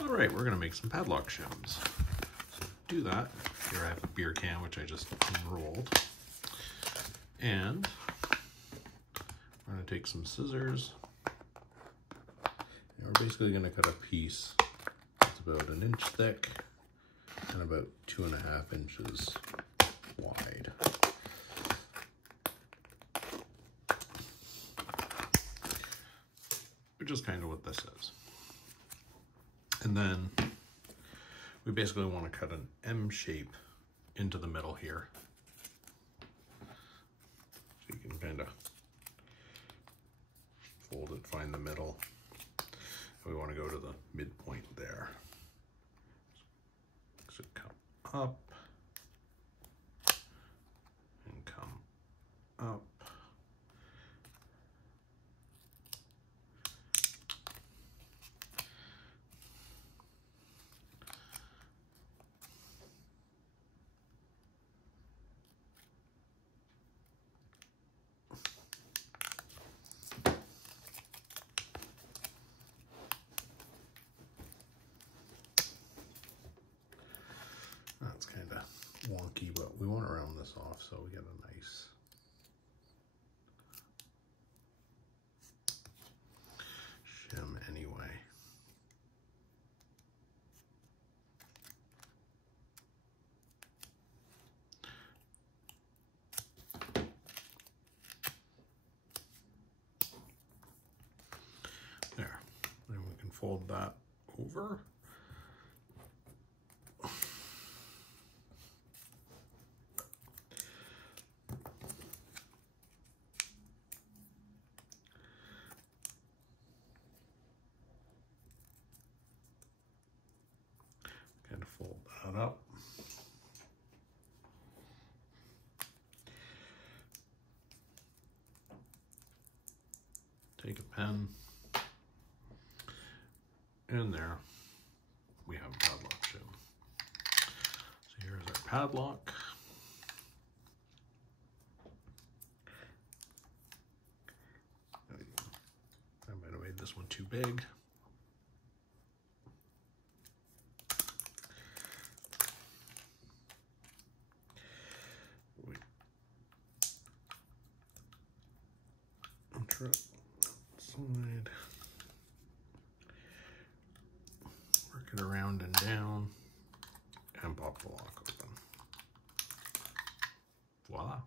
All right, we're gonna make some padlock shims. So to do that, here I have a beer can, which I just unrolled. And I'm gonna take some scissors. And we're basically gonna cut a piece that's about 1 inch thick and about 2.5 inches wide. Which is kind of what this is. And then we basically want to cut an M shape into the middle here. So you can kind of fold it, find the middle. And we want to go to the midpoint there. So come up and come up. That's kind of wonky, but we want to round this off so we get a nice shim anyway. There, then we can fold that over. Kind of fold that up. Take a pen, and there we have a padlock shim. So here's our padlock. I might have made this one too big. Side, work it around and down, and pop the lock open. Voila.